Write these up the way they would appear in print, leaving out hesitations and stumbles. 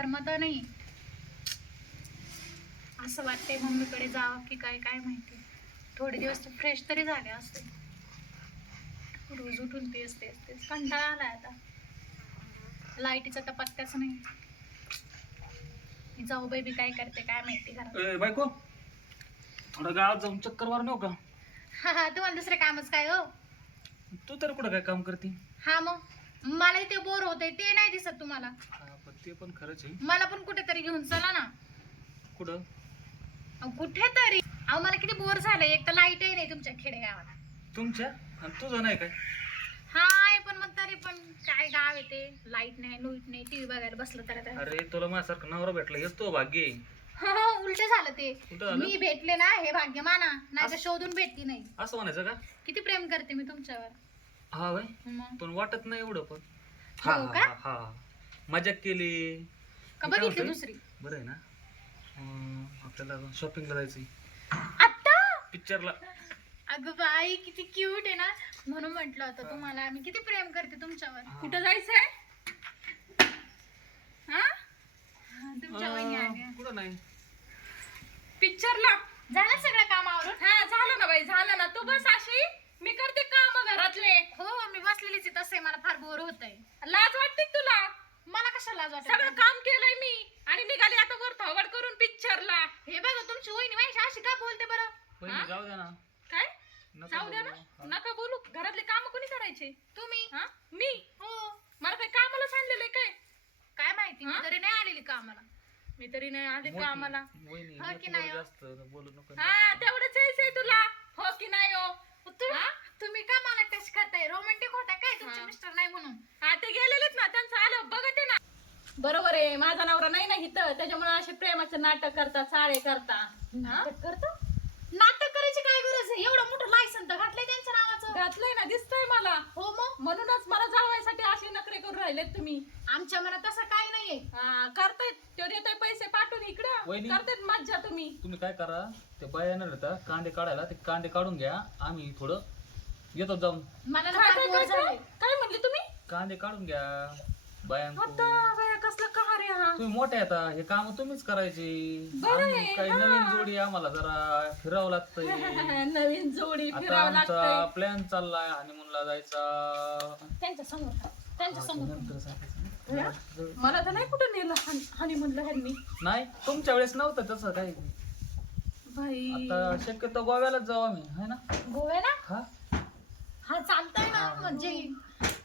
करमत नाही. असं वाटतंय मम्मीकडे जावं की काय काय माहिती. थोडे दिवस फ्रेश तरी झाले असते. रोज उठून तेच तेच तेच कंटाळा आलाय आता. लाईटीचा तर पत्त्याच नाही. जाऊ बेबी काय करते काय माहिती घरात. बायको थोडं गावात जाऊन चक्कर मारून येऊ का? हा हा, तुम्हाला दुसरे कामच काय हो? तू तर कुठं काय काम करते? हा मग मला इथे बोर होतंय ते नाही दिसत तुम्हाला? पण ते पण खरंच आहे. मला पण कुठेतरी घेऊन चला ना. कुठं? कुठेतरी. अहो मला किती बोर झालंय. एक तर लाईटही नाही तुमच्या खेडेगावात. तुमच्या आणि तुझं नाही काय? हा आहे पण मग तरी पण काय गाव आहे ते. लाईट नाही लुईट नाही टीव्ही बघायला बसलं तर अरे तुला माझ्यासारखं नवरा भेटला हेच तो भाग्य आहे. उलट झालं ते. कुठं झालं? मी भेटले ना हे भाग्य माना नाही तर शोधून भेटती नाही. असं म्हणायचं का? किती प्रेम करते मी तुमच्यावर. हा भाई मग पण वाटत नाही एवढं पण. हो हा का? हा हा मजाक केली का मी काय बघितली म्हणतोय? दुसरी बरं आहे ना. आपल्याला शॉपिंगला जायचंय. आता? पिक्चरला. अगं बाई किती क्यूट आहे ना. म्हणून म्हंटल होतं तुम्हाला मी किती प्रेम करते तुमच्यावर. कुठं जायचंय? हा तुमच्या वहिनी आल्या. कुठं नाही. पिक्चरला. झालं सगळं कामावरून? हा झालं ना बाई झालं ना. तू बस अशी मी करते काम घरातले. हो मी बसलेलीच आहे तसे. मला फार बोर होतंय. लाज वाटते का तुला? मला कशाला लाज वाटत? सगळं काम केलंय मी आणि निघाली आता वर थोबड करून पिक्चरला. हे बघा तुमची वहिनी माझ्याशी अशी का बोलते बरं? वहिनी जाऊ द्या ना. काय नका जाऊ द्या ना. बोलू. हा. नका बोलू. घरातले काम कोणी करायचे? तुम्ही? हा मी. हो. मला काय कामाला सांगलेलंय काय? काय माहिती मी हा? तरी नाही आलेली कामाला. मी तरी नाही आले मोठी. कामाला. वहिनी हा की नको नाही बरं हो? जास्त बोलू नको. हा तेवढंच यायचंय तुला. हो की नाही हो? हा? तुम्ही का मला टच करताय? रोमॅन्टिक होता काय तुमचे हा. मिस्टर नाही म्हणून? हा ते गेलेलेच ना. त्यांचं आलं बघते ना. बरोबर आहे. माझा नवरा नाही ना इथं त्याच्यामुळे असे प्रेमाचं नाटक करता चाळे करता. नाटक करतो? नाटक करायची काय गरज आहे? एवढं मोठं लायसन तर घातलंय त्यांच्या नावाचं. घातलंय ना दिसतंय मला. हो मग म्हणूनच मला जाळवायसाठी असे नखरे करून राहिलेत तुम्ही. आमच्या मनात तसं काही नाहीये. हा, करतायत तो देतोय पैसे पाठवून इकडं. वहिनी. करतायत मज्जा तुम्ही. तुम्ही काय करा ते बाया येणार होता कांदे काढायला ते कांदे काढून घ्या. आम्ही थोडं येतो जाऊन. मला ना काय फार काय बोर काय झालंय. काय म्हणले तुम्ही? कांदे काढून घ्या बायांको. आता बाया कसला का रे हा? तुम्ही मोठे आता हे काम तुम्हीच करायचे. बरं आहे, आम्ही काही हा. नवीन जोडी आम्हाला जरा फिरावं लागतंय. नवीन जोडी आता फिरावं आमचा लागतंय. प्लॅन चाललाय हनीमूनला जायचा. त्यांच्या समोर त्यांच्या समोर. नंतर सांगायचं ना. मला तर नाही कुठं नेलं हानी म्हणलं ह्यांनी. नाही तुमच्या वेळेस नव्हतं तसं काही. बाई आता शक्यतो गोव्यालाच जाऊ आम्ही है ना. गोव्याला? हा हा चालतंय ना म्हणजे.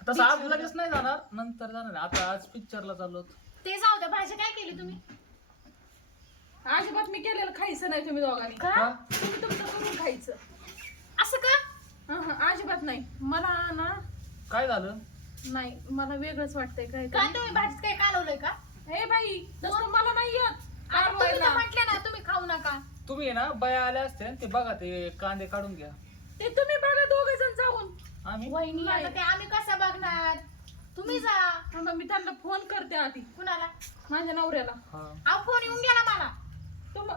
तसं आज लगेच नाही जाणार नंतर जाणार आहे. आता आज पिक्चरला चाललो होतो. ते जाऊ द्या. भाजी काय केली तुम्ही? अजिबात मी केलेलं खायचं नाही तुम्ही दोघांनी. का? हा? तुम्ही तुमचं करून खायचं. असं का? अजिबात नाही. मला ना काय झालं? नाही मला वेगळंच वाटतंय काय का तुम्ही भाजीत काय कालवलंय का? हे बाई तसं मला नाही येत आता तुम्ही तर कालवायला. म्हटले ना तुम्ही खाऊ नका. तुम्ही ना बाया आल्या असते ते बघा ते कांदे काढून घ्या. ते तुम्ही बघा दोघे जण जाऊन. आम्ही वहिनी नाही. आता ते आम्ही कसं बघणार? तुम्ही जा. थांबा, मी त्यांना फोन करते आधी कुणाला? माझ्या नवऱ्याला. हा. अहो फोन येऊन गेला मला. तुला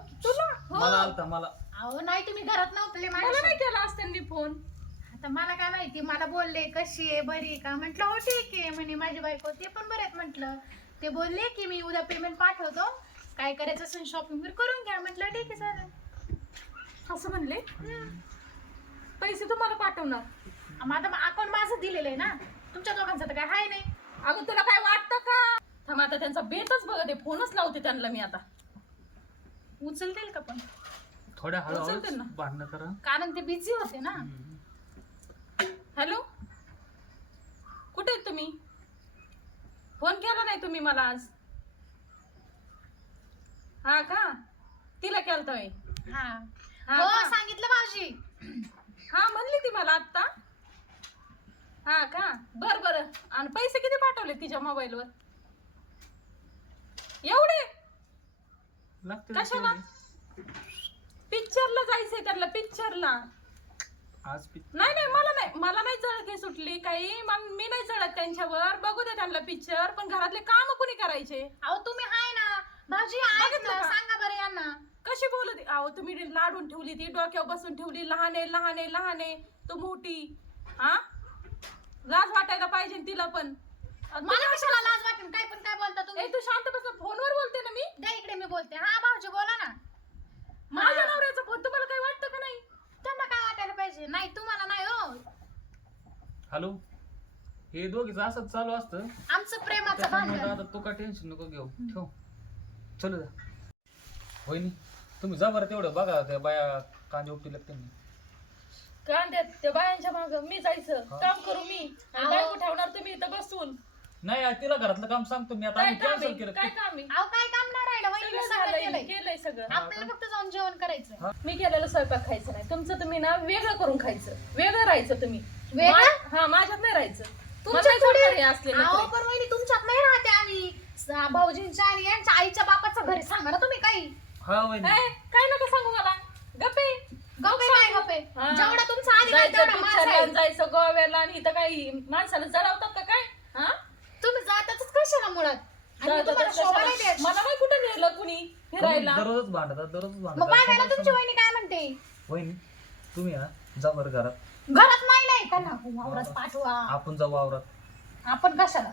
हो. मला आलता मला. अहो नाही तुम्ही घरात नव्हते मला माझ्या. नाही केला आज त्यांनी फोन. आता मला काय माहिती. मला बोलले कशी आहे बरी आहे का? म्हटलं हो ठीक आहे म्हणे माझी बायको. ते पण बरे आहेत म्हटलं. ते बोलले की मी उद्या पेमेंट पाठवतो. काय करायचं असेल शॉपिंग करून घ्या. म्हटलं ठीक आहे चालेल. असं म्हणले. पैसे तुम्हाला पाठवणार. आता अकाउंट माझं दिलेलं आहे ना. तुमच्या दोघांचं तर काय हाय नाही. अगं तुला काय वाटतं का? थांब आता त्यांचा बेतच बघते. फोनच लावते त्यांना मी आता. उचलतील का पण? थोड्या उचलते ना. हळूहळू भांडणं करा. कारण ते बिझी होते ना. हॅलो कुठे आहेत तुम्ही? फोन केला नाही तुम्ही मला आज. हा का? तिला केलतोय. हा हा हो का? सांगितलं भाऊजी. हा म्हणली ती मला आत्ता. हा का? बर बर. आणि पैसे किती पाठवले तिच्या मोबाईलवर? एवढे? लागते कशाला? पिक्चरला जायचंय त्यांना. पिक्चरला आज नाही नाही मला नाही जळत सुटली काही. मी नाही जळत त्यांच्यावर. बघू दे त्यांना पिक्चर. पण घरातले काम कोणी करायचे? अहो तुम्ही हाय ना भाऊजी. आहेत बघितलं ना. का? सांगा बरं यांना. कशी बोलत? अहो तुम्ही लाडून ठेवली ती. डोक्यावर बसून ठेवली. लहान आहे लहान आहे लहान आहे. तू मोठी. हा लाज वाटायला पाहिजे तिला पण. मला कशाला लाज वाटेल? काय पण काय बोलता ए तुम्ही? तू शांत बस. फोनवर हॅलो, हे दोघीच असंच चालू असतं. आमचं प्रेमाचं त्याच्यामुळे भांडण. आता तू काय टेन्शन नको घेऊ. ठेव, चल जा. वहिनी तुम्ही जा बरं तेवढं बघा त्या बाया कांदे उपटी लागते. कांद्यात त्या बायांच्या माग मी जायचं, काम करू मी आणि अहो. बायको ठेवणार तुम्ही इथं बसून. नाही तिला घरातलं काम सांगतो मी आता. काय आम्ही काम कॅन्सल आहे? केलं. काय काम आहे? अहो काय काम नाही राहिलं वहिनीने सगळं सगळं झालंय, केलंय. केलंय सगळं. आपल्याला फक्त जाऊन जेवण करायचं. मी केलेलं स्वयंपाक खायचं नाही, तुमचं तुम्ही ना वेगळं करून खायचं, वेगळं राहायचं तुम्ही. वेगळं? हा, माझ्यात नाही राहायचं. तुमच्या मला थोडी नाही असले अहो नखरे. पण वहिनी तुमच्यात नाही राहते आम्ही. भाऊजींच्या आणि यांच्या आईच्या बापाच्या घरी सांगा ना तुम्ही काही. हा वहिनी काय नका सांगू मला, गप्पे. गप्पे काय गप्पे? हा. जेवढा तुमचा अधिकार जायचं तेवढा माझा पिक्चरला, आहे. जायचं गोव्याला आणि इथं काही माणसाला जळवतात का काय? हा? तुम्ही जाताच कशाला मुळात? आणि जळवतात तुम्हाला कशाला? शोभा नाही द्यायची. मला नाही कुठं नेलं कुणी फिरायला. दररोजच भांडतात, दररोजच मग बघायला तुमची भांडतात. वहिनी काय म्हणते? वहिनी तुम्ही ना जा बरं घरात. घरात नाही त्यांना वावरात पाठवा. आपण जाऊ वावरात. आपण कशाला?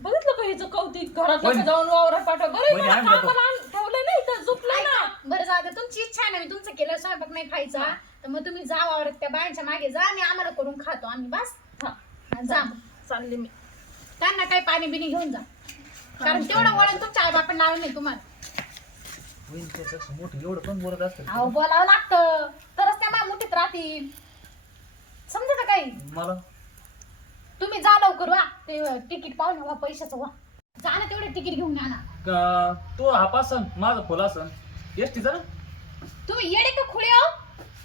बघितलं का हिचं कौतिक, घरात वहिनी. जाऊन वावरात पाठव. बरं वहिनी, मला आम्ही जातो. कामाला ठेवलं नाही इथं, झोपलं ना. बरं जाऊ दे, तुमची इच्छा आहे ना, मी तुमचं केलं स्वयंपाक नाही खायचा तर मग तुम्ही जा वावरात त्या बायांच्या मागे जा आणि आम्हाला करून खातो आम्ही बस. हा, जा चालले मी. त्यांना काही पाणी बिनी घेऊन जा, कारण तेवढं वळण तुमच्या आई बापांना लावलं नाही तुम्हाला. वहिनी त्याच्यापेक्षा मोठं एवढं पण बोलत असतं. अहो बोलावं लागतं तरच त्या मा मुठीत राहतील. समजतं काही? मला तुम्ही जा लवकर वा, ते तिकीट पाहून वा, पैशाचं वा, जा ना तेवढे तिकीट घेऊन या ना. तो हा पासन माझं फुल असन एसटीचा ना. तुम्ही येडे का खुळे हो?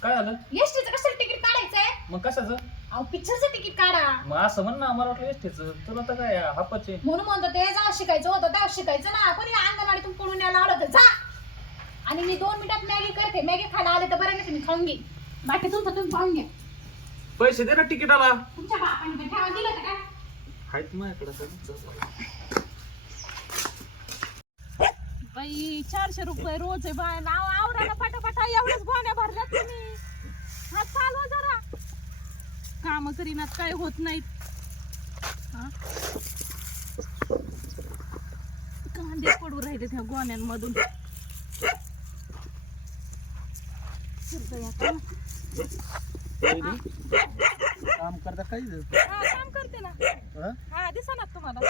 काय झालं एसटीचं कशाला तिकीट काढायचंय? मग कशाचं? अहो पिक्चरचं तिकीट काढा. मग असं म्हण ना, मला वाटलं एसटीचं. तुला तर काय हापाचे. म्हणून म्हणतो ते जा शिकायचं होतं तेव्हा शिकायचं ना. कोणी अंगणवाडीतून पळून यायला आलं तर जा. आणि मी 2 मिनिटात मॅगी करते. मॅगी खायला आले तर बरं नाही, तुम्ही खाऊन घे. बाकी तुमचं तुम्ही पाहून घ्या. पैसे दे ना तिकीटाला. तुमच्या बापाने ते ठेवा दिलं का काय? आहेत माझ्याकडे. बाई 400 रुपये रोज आहे बाय. आवरा ना पटापटा, एवढ्याच गोण्या भरल्यात तुम्ही. हा चालवा जरा, काम करीनात काय होत नाहीत. हा? कांदे पडू राहिले त्या गोण्यांमधून. काम करता काही हा, काम करते ना. हा दिसा ना तुम्हाला,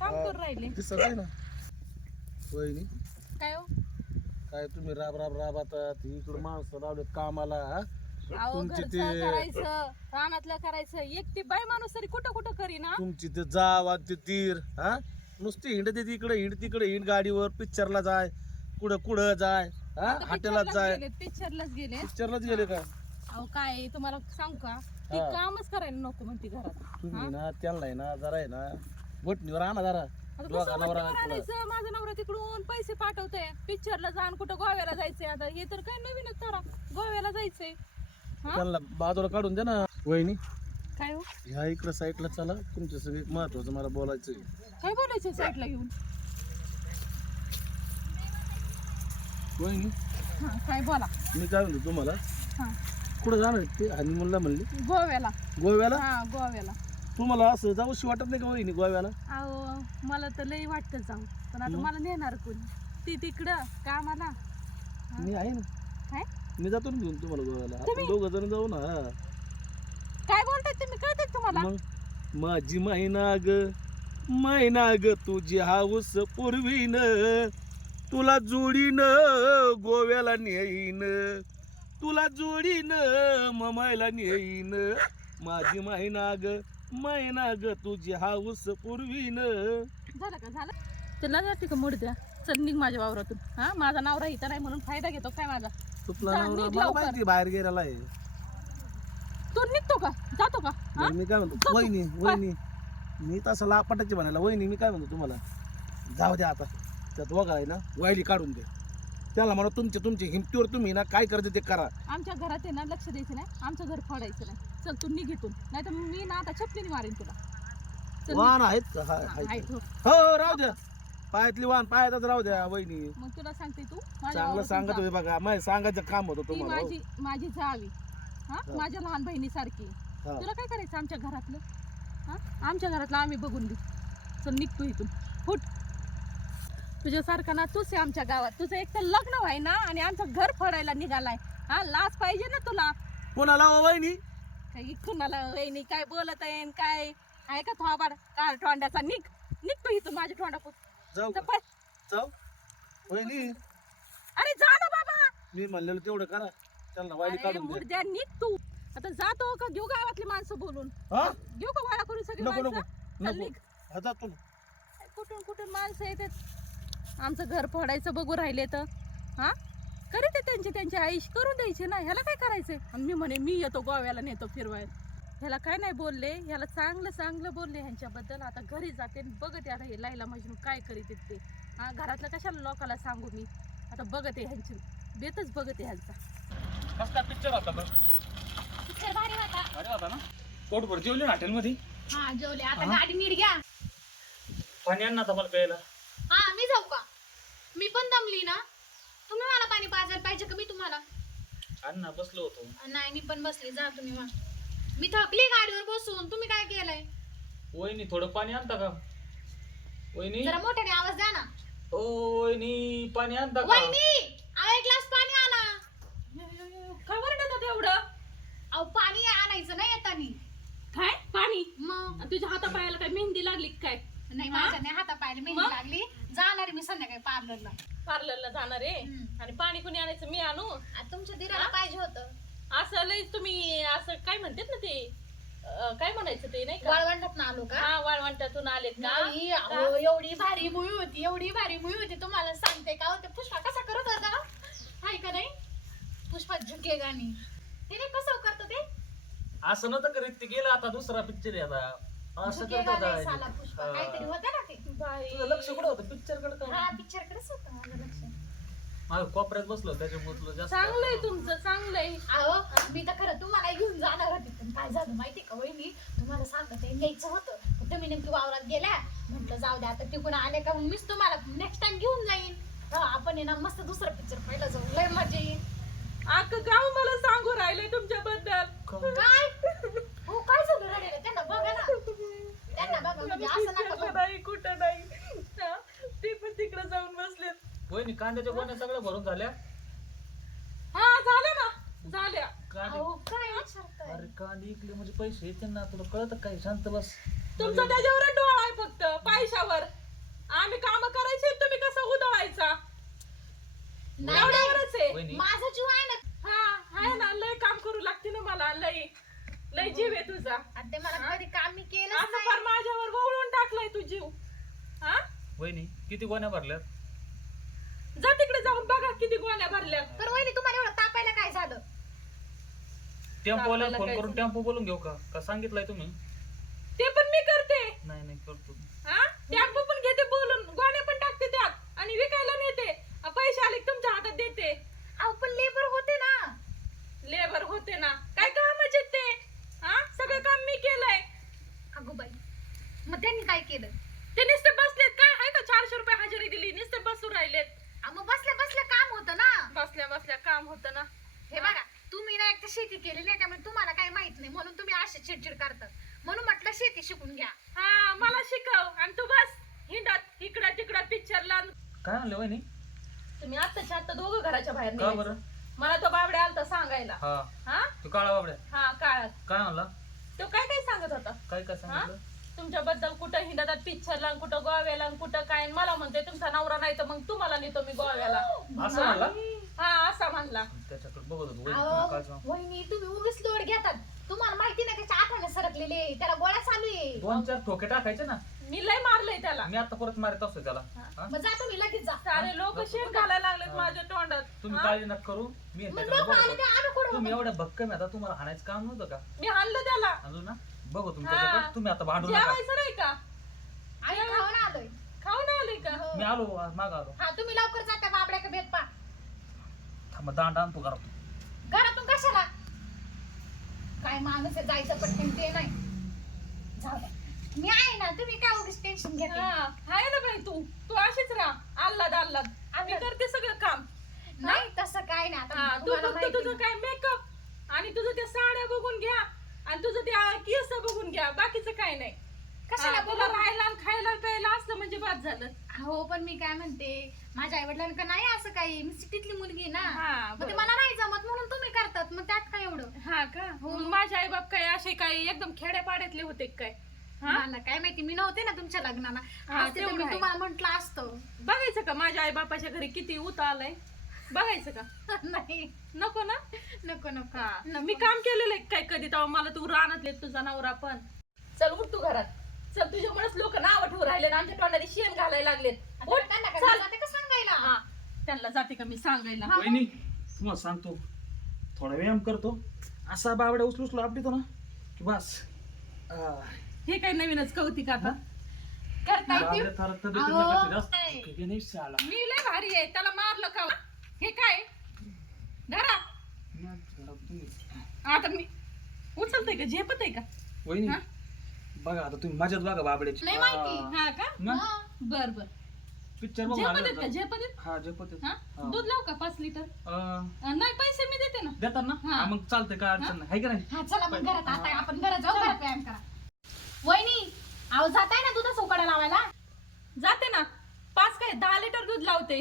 काम करून राहिले. दिसत आहे ना वहिनी. काय हो? काय तुम्ही राब राब राबतात, इकडे माणसं लावले कामाला. अहो तुमची घरचं ते करायचं, रानातलं करायचं. एकटी बाई माणूस तरी कुठं कुठं करीना. तुमची ते जाव ते तीर हा नुसती हिंड ते तिकडे हिंड तिकडे हिंड गाडीवर. पिक्चरला जाय, कुठं कुठं जाय, हा हॉटेलात जाय. पिक्चरलाच गेले. पिक्चरलाच गेले का अहो काय तुम्हाला सांगू का, ती हा. कामच करायला नको म्हणते घरात. तुम्ही ना त्यांना आहे ना जरा आहे ना वटणीवर आणा जरा. आता दोघा कसं नवरा वाटतं बायकोला. करायचं? माझा नवरा तिकडून पैसे पाठवतोय, पिक्चरला जाण, कुठं गोव्याला जायचंय. आता हे तर काय नवीनच करा, गोव्याला जायचंय. हा? त्यांना बाजूला काढून द्या ना वहिनी. काय हो, ह्या इकडं साईडला चला, तुमच्या सगळं एक महत्वाचं मला बोलायचं आहे. काय बोलायचं साईडला घेऊन? वहिनी हा काय बोला. मी काय म्हणतो तुम्हाला, हा कुठं जाणार आहेत ते हनीमूनला म्हणले? गोव्याला. गोव्याला. हा गोव्याला. तुम्हाला असं जाऊशी वाटत नाही का वहिनी गोव्याला? अहो मला तर लई वाटतं जाऊ, पण आता मग? मला नेणार कोणी? ती तिकडं कामाला. मी आहे ना, काय मी जातो ना घेऊन तुम्हाला गोव्याला. आपण तुम्ही? 2 जण जाऊ ना. काय बोलताय तुम्ही, कळतंय तुम्हाला? मग माझी महिना ग तुझी हाऊस पूर्वीन, तुला जोडीन गोव्याला नेईन, तुला जोडीन ममायला नेईन. माझी महिना ग तुझी हाऊस पूर्वीन. झालं का झालं? त्याला जाते का मोड द्या. चल निघ माझ्या वावरातून. हा माझा नवरा इथं नाही म्हणून फायदा घेतो काय माझा? तुपला जा, नवरा निघ मला लवकर. माहिती बाहेर गेलेला आहे. तू निघतो का, जातो का? हा? मग मी काय म्हणतो जातो. वहिनी मी तसं लापटाचे म्हणायला. वहिनी मी काय म्हणतो तुम्हाला, जाऊ द्या आता. त्यात वगा आहे ना वायली काढून द्या. त्याला म्हणा तुमच्या हिमतीवर तुम्ही ना काय करायचं ते करा. आमच्या घरात आहे ना लक्ष द्यायचं नाही, आमचं घर फोडायचं नाही. चल तू निघितून, नाही तर मी ना आता छपलीने मारेन तुला. चल निघ. वाहन आहेत का? हा, आहेत. आहेत, हो. हो राहू द्या, पायातली वाहन पायातच राहू द्या वहिनी. मग तुला सांगते तू माझ्या चांगलं वावरातून सांगत जा. होते बघा, माझं सांगायचं काम होतं ती तुम्हाला. हो. माझी जावी. हा हा. माझ्या लहान बहिणीसारखी. हा. तुला काय करायचं आमच्या घरातलं? हा आमच्या घरातलं आम्ही बघून देऊ. चल निघतो इथून, फुट. तुझ्यासारखा ना तूच आहे आमच्या गावात. तुझं एक तर लग्न व्हाय ना आणि आमचं घर फोडायला निघालाय. हा लाज पाहिजे ना तुला. कोणाला हो वहिनी? काही कुणाला वहिनी काय बोलत आहे न काय आहे का थोबाड काळ तोंडाचा निघतो इथून माझ्या तोंडापूर जाऊ का? चपाय. जाऊ वहिनी अरे जा ना बाबा मी म्हणलेलं तेवढं करा त्यांना वायली अरे काढून द्या. मुर्द्या निघ तू आता जातो का घेऊ गावातली माणसं बोलून हा घेऊ का गोळा करून सगळी नको नको माणसं चल नको निघ. हा जातो ना. कुठून कुठून माणसं येतात आमचं घर फोडायचं बघू राहिले तर हा करीत त्यांचे आईश करून द्यायचे ना ह्याला काय करायचंय आणि मी म्हणे मी येतो गोव्याला नेतो फिरवायला ह्याला काय नाही बोलले ह्याला चांगलं बोलले ह्यांच्याबद्दल आता घरी जाते आणि बघते आता हे लायला मजनू काय करीत आहेत ते हा घरातलं कशाला लोकाला सांगू मी आता बघते ह्यांची बेतच बघते ह्यांचा कसला पिक्चर होता बघ पिक्चर भारी होता. अरे होता ना पोटभर जेवली ना हॉटेलमध्ये हा जेवले आता हा? गाडी नीट घ्या. पाणी आण ना आता मला प्यायला हा मी जाऊ का? मी पण दमली ना. तुम्ही मला पाणी पाजायला पाहिजे का मी तुम्हाला? आण ना बसलो होतो नाही मी पण बसली जा तुम्ही मग. मी थकली गाडीवर बसून. तुम्ही काय केलंय? वहिनी थोडं पाणी आणता का वहिनी जरा मोठ्याने आवाज द्या ना. ओ वहिनी पाणी आणता का वहिनी अहो एक ग्लास पाणी आणा. काय वरडत एवढं अहो पाणी आणायचं नाही येतानी. काय पाणी मग आणि तुझ्या हातापायाला काय मेहंदी लागली का काय नाही हा? माझ्या नाही हाता पायला मेहंदी मग? लागली. जाणार मी संध्याकाळी पार्लरला. पार्लरला जाणार आहे हम्म. आणि पाणी कुणी आणायचं मी आणू तुमच्या दिराला पाहिजे होतं. असं लय तुम्ही असं काय म्हणतात ना ते काय म्हणायचं ते नाही का वाळवंटात आलो का? हा वाळवंटातून आलेत का नाही अहो, एवढी भारी मुळी होती एवढी भारी मुळी होती तुम्हाला सांगते का ते पुष्पा कसा करत होता हाय का नाही पुष्पा झुके गाणी ते नाही कसं करत ते असं नव्हतं करीत ते गेला आता दुसरा पिक्चर आहे आता असं झुके करत गाणे साला होता पुष्पा काहीतरी होतं ना ते. तुझं लक्ष कुठं होतं पिक्चर कडे हा पिक्चर कडेच होतं माझं लक्ष. माझं कोपऱ्यात बसलो त्याच्यामुळे तुला जास्त चांगलंय तुमचं चांगलंय अहो मी तर खरं तुम्हाला घेऊन जाणार होते पण काय झालं माहिती का वहिनी तुम्हाला सांगते न्यायचं होतं पण तुम्ही नेमकी वावरात गेल्या म्हटलं जाऊ द्या आता तिकडून आले का मग मीच तुम्हाला नेक्स्ट टाइम घेऊन जाईन. हा, आपण आहे ना मस्त दुसरं पिक्चर पहिलं जाऊ लय मजा येईल. अख्खं गाव मला सांगू राहिले तुमच्याबद्दल काय हो काय झालं रडायला त्यांना बघा ना त्यांना बघा म्हणजे असं नका कुठं करू. नाही कुठं नाही हा, ते पण तिकडे जाऊन बसलेत वहिनी कांद्याच्या गोण्या सगळ्या भरून झाल्या हा झाल्या ना झाल्या कांदे अहो काय विचारताय? अरे कांदे इकले म्हणजे पैसे येते ना तुला कळत काय शांत बस तुमचा त्याच्यावर डोळा आहे फक्त पैशावर आम्ही काम करायचे तुम्ही कसं उधळायचा नाही, एवढ्यावरच आहे वहिनी माझा जीव आहे ना. हा आहे ना लय काम करू लागते ना मला लय लय जीव आहे तुझा आणि ते मला कधी काम मी केलं असं फार माझ्यावर वळून टाकलाय तू जीव हा वहिनी किती गोण्या भरल्यात जा तिकडे जाऊन बघा किती गोण्या भरल्या तर वहिनी तुम्हाला एवढं तापायला काय झालं? टेम्पोला आपल्याला फोन काय करून टेम्पो बोलून घेऊ का सांगितलंय तुम्ही ते पण मी करते नाही करतो हा टॅम्पो पण घेते बोलून गोण्या पण टाकते त्यात आणि विकायला नेते पैसे आले की तुमच्या हातात देते अहो पण लेबर होते ना. लेबर होते ना काय कामाचे ते हा सगळं काम मी केलंय अगो बाई मग त्यांनी काय केलं? ते नुसते बसलेत काय आहे का 400 रुपये हजेरी दिली नुसते बसू राहिलेत मग बसल्या बसल्या काम होतं ना. बसल्या बसल्या काम होतं ना हे बघा तुम्ही ना एक तर शेती केलेली आहे त्यामुळे तुम्हाला काय माहित नाही म्हणून तुम्ही अशी चिडचिड करतात म्हणून म्हटलं शेती शिकून घ्या. हा मला शिकव आणि तू बस हिंडत इकडं तिकडं पिक्चरला काय म्हणलं वहिनी तुम्ही आत्ताच्या आत्ता दोघं घराच्या बाहेर का निघायचं. बरं मला तो बाबड्या आलता सांगायला हा हा तू काळा बाबड्या हा काळात काय म्हणला तो काय काय सांगत होता काय काय सांगितलं तुमच्याबद्दल कुठं हिंडतात पिक्चरला कुठं गोव्याला आणि कुठं काय आणि मला म्हणते तुमचा नवरा नाही तर मग तुम्हाला नेतो मी गोव्याला असं म्हणला हा असा म्हणला त्याच्याकडे बघत होतो वहिनी अहो, तुम्ही काळजी नका. वहिनी तुम्ही उगीच लोड घेतात. तुम्हाला माहिती नाही त्याच्या आठाने सरकलेले त्याला गोळ्या चालू आहे. 2-4 ठोके टाकायचे ना मी लय मारलंय त्याला मी आता परत मारत असतो त्याला हा? मग जा तुम्ही लगेच जा. सारे लोक शेण घालायला लागलेत माझ्या तोंडात तुम्ही हा? काळजी नका करू मी आहे मग त्याच्याकडे लोक आले बघतो. ते आम्ही कुठं तुम्ही होतो? एवढ्या भक्कम आहे आता तुम्हाला हाणायचं काम नव्हतं का मी आणलं त्याला अजून ना बघू हा. तुमच्याकडे तुम्ही आता भांडू नका जेवायचं नाही का आम्ही खाऊन आलोय. खाऊन आले का हो. मी आलो माग आलो हा तुम्ही लवकर जा त्या बाबड्याकडे भेट पा. थांबा दांड आणतो घरातून घरातून कशाला? काय माणूस आहे जायचं पटकन ते नाही. जाऊ द्या. मी आहे ना तुम्ही काय उगीच टेन्शन घेता. हा आहे ना बाई तू अशीच राहा आल्लाद आम्ही करते सगळं काम नाही तसं काय नाही हा आता तू तुम्हाला फक्त माहिती तुझं काय मेकअप आणि तुझं त्या साड्या बघून घ्या आणि तुझं त्या केस बघून घ्या बाकीचं काय नाही कशाला तुला बोलू? राहायला आणि खायला प्यायला असलं म्हणजे बाद झालं. हो पण मी काय म्हणते, माझ्या आई वडिलांना नाही असं काही, मी सिटीतली मुलगी आहे ना, हा, मग ते बरोबर. मला नाही जमत म्हणून तुम्ही करतात, मग त्यात काय एवढं. हा का? मग माझे आई बाप काय असे काय एकदम खेड्यापाड्यातले होते काय? हा? मला काय माहिती, मी नव्हते ना तुमच्या लग्नाला, हा, असते तर तेवढं मी आहे. तुम्हाला म्हंटल असतं. बघायचं का माझ्या आई बापाच्या घरी किती उता आलाय? बघायचं का? नाही नको ना? नको नको. हा, मी काम केलेलं आहे काय कधी तेव्हा मला तू रानातले तुझा नवरा पण. चल उठ तू घरात. चल तुझ्यामुळेच लोक नाव ठेवून राहिले ना, आमच्या तोंडाने शेण घालायला लागलेत. उठ. त्यांना काय चल. जाते का सांगायला? हा, त्यांना जाते का मी सांगायला? वहिनी तुम्हाला सांगतो, थोडा व्यायाम करतो, असा बावड्या उचलूचलो आपलीतो ना की बस. हे काय नवीनच कौतिक आता? करता येते? बावड्या थारा तब्येतीत अहो, नका जास्त नाही. काही नाही शाळा. मी लय भारी आहे, त्याला मारलं का? हे काय धरा. आता मी उचलते का झेपत आहे का? वहिनी हा? बघा आता तुम्ही माझ्यात बघा बाबड्याची. लय माहिती. हा का? हा. बर बर. पिक्चर बघून झेपत आलो आहेत का? होतो. झेपत आहेत? हा झेपत आहेत. हा? हा. दूध लावू का 5 लिटर? नाही पैसे मी देते ना. देतात ना? हा. हा, मग चालतंय, काय अडचण नाही, हाय का नाही? हा चला मग घरात, आता आपण घरात जाऊ, घरात व्यायाम करा. वहिनी अहो जाताय ना दुधाचा उकडा लावायला? जाते ना. 5 काय 10 लिटर दूध लावते.